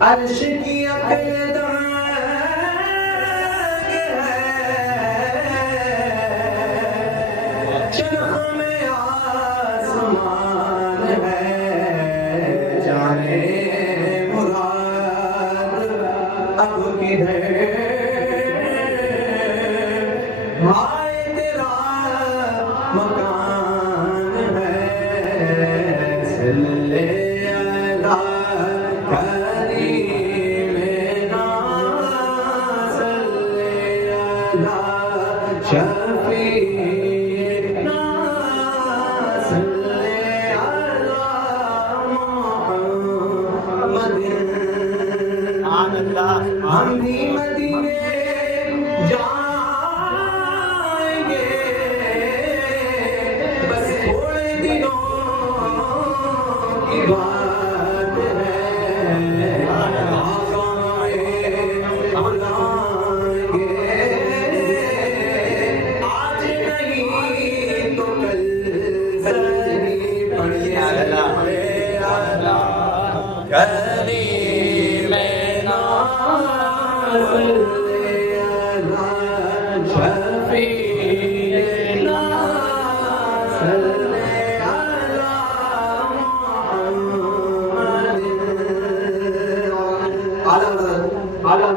عرش کی اقدام چرخ میں آسمان ہے جانے مراد اب کدھر ہائے تیرا مکان ہے صلی ہم بھی مدینے جائیں گے بس تھوڑے دنوں کی بات ہے بلائیں گے آج نہیں تو کل صحیح پڑھیے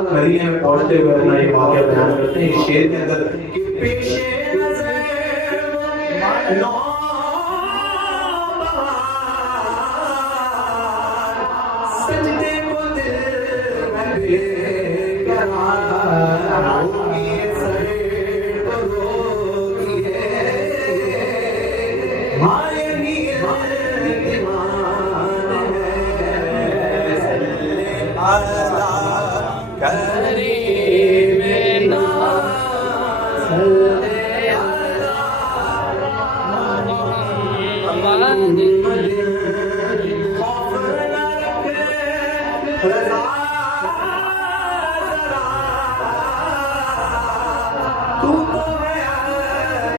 کریم مدینے میں پہنچتے ہوئے اپنا یہ واقعہ بیان کرتے ہیں. اس شعر کے اندر پیش نظر